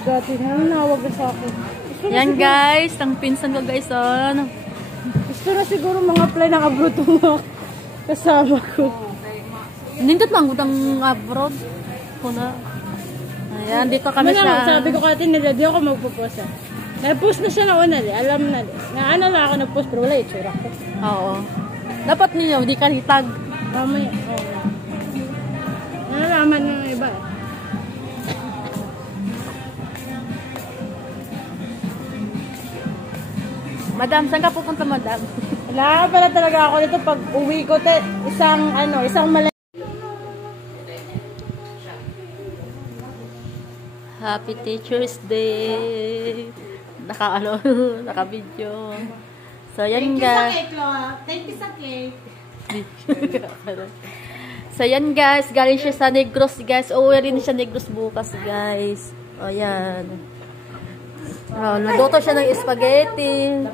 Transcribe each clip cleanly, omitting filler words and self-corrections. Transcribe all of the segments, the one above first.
Bugatti na nawag sa akin. Yan guys, ang pinsan ko guys. Gusto na siguro mga plan ng abroad mga kasama ko. Nindot lang utang abroad. Kuna. Ayan, dito kami sa... Sabi ko kati na di ako magpo-post. Nag-post na siya na una. Alam na. Ano na ako nag-post pero wala itsura ko. Oo. Dapat ninyo, di ka hitag. Mamaya. Oo. Nalalaman ng iba. Madam, saan ka pupunta, madam? Wala pala talaga ako dito pag uwi ko. Isang malay. Happy Teacher's Day. Naka-video. So, yan guys. Thank you sa cake. So, yan guys. Galing siya sa Negros, guys. Uwi rin siya Negros bukas, guys. O, yan. Nagluto siya ng spaghetti.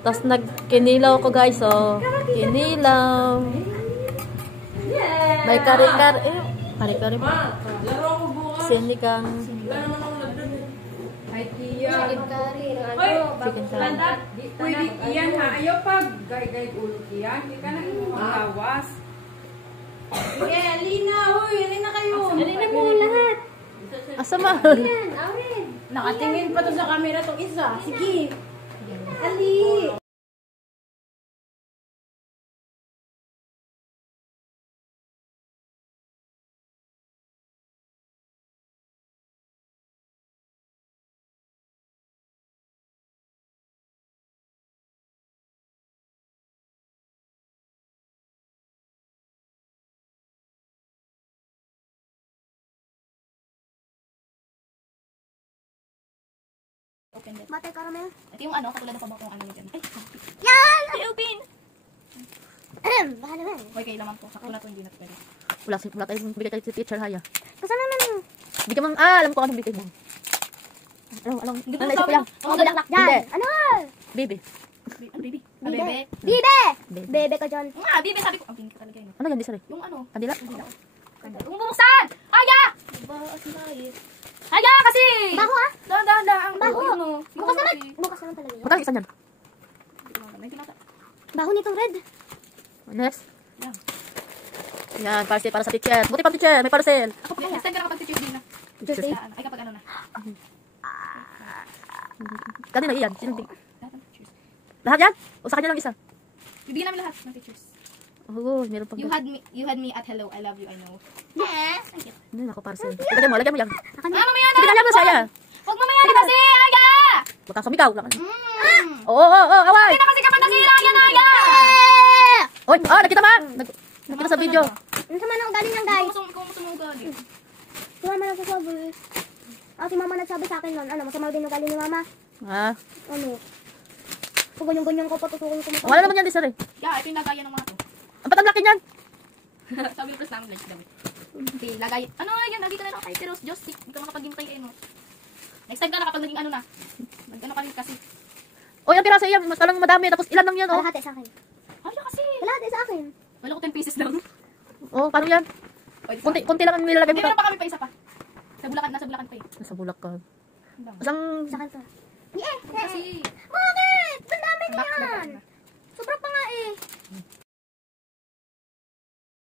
Tapos nagkinilaw ko, guys. O, kinilaw. May kari-kari. Kari-kari pa. Sinikang. Ay, tiya. Chicken curry. Chicken curry. Pwede iyan ha. Ayaw pag gay-gay ulo iyan. Hindi ka na inumawas. Sige, Alina. Uy, Alina kayo. Alina mo lahat. Asama. Yan, Aurin. Nakatingin pa to sa camera tong isa. Sige. Ali. Mate caramel. Ito yung ano, katulad ng pabakong ano yun. Ay, Yan! ay, open! Bahala na. Okay, kayo naman po. Sakto na to, hindi na pwede. Wala tayong bigay tayo si teacher, Haya. Basta naman. Hindi ka mang, alam ko anong bigay mo. Anong, naisip ko yan. Mga galaklak. Yan. Hindi. Ano? Baby. Ano, baby? Ah, bebe? Bibe! Baby. Bebe ka dyan. Nga, bebe, sabi ko. Ang pinaka talaga yun. Ano yan, di sorry? Yung ano? Kandila? Yung bubuksan! Aya! Diba, asinayit. Aya, kasi! Baho ah. Ang Baho. yun, oh. Bukas naman. Bukas naman talaga yun. Magkano isa niyan? Baho nitong red. Next. Yan, parcel para sa teacher. Buti pa teacher, may parcel. Ako pa, next time ka na kapag Tuesday na. Tuesday. Ay, kapag ano na. Kanina iyan. Lahat yan? O sa kanya lang isa? Bibigyan namin lahat ng teachers. Oo, meron pang. You had me at hello. I love you, I know. Ano, ako parcel. Lagyan mo yan. Ah, mamaya na! Sige, lagyan mo saya. Huwag mamaya na kasi, Aya! Baka sumigaw. Oo, away. Hindi na kasi kapag nasira yan, Aya! Oy, nakita ba? Nakita sa video. Ano sama na ugali niyan guys? Ikaw mo sumugali. Si mama nagsasabi. Si mama nagsabi sa akin nun. Ano, masama din ugali ni mama. Ah. Ano? Kung ganyan-ganyan ko, patutukin ko mo. Wala naman yan, di sorry. Yeah, ito yung lagayan ng mga to. Ang patamlakin yan. Sabi ko namin lunch daw. Okay, lagay. Ano yan, nandito na lang kay pero just stick. Hindi ka makapag-hintay kayo, no? Next time ka na kapag naging ano na. Mag-ano ka rin kasi. Oy, ang piraso yan. Mas talang madami. Tapos ilan lang yan, oh. Kalahati sa akin. Ano kasi? Kalahati sa akin. Wala ko 10 pieces lang. Oh, paano yan? Kunti lang ang nilalagay Hindi, mo. meron pa kami pa isa pa. Nasa Bulacan pa eh. Nasa bulak ka. Ang dami. Masang... Sa akin to. Kasi, Bakit? Ang dami back niyan. na. Sobra pa nga eh.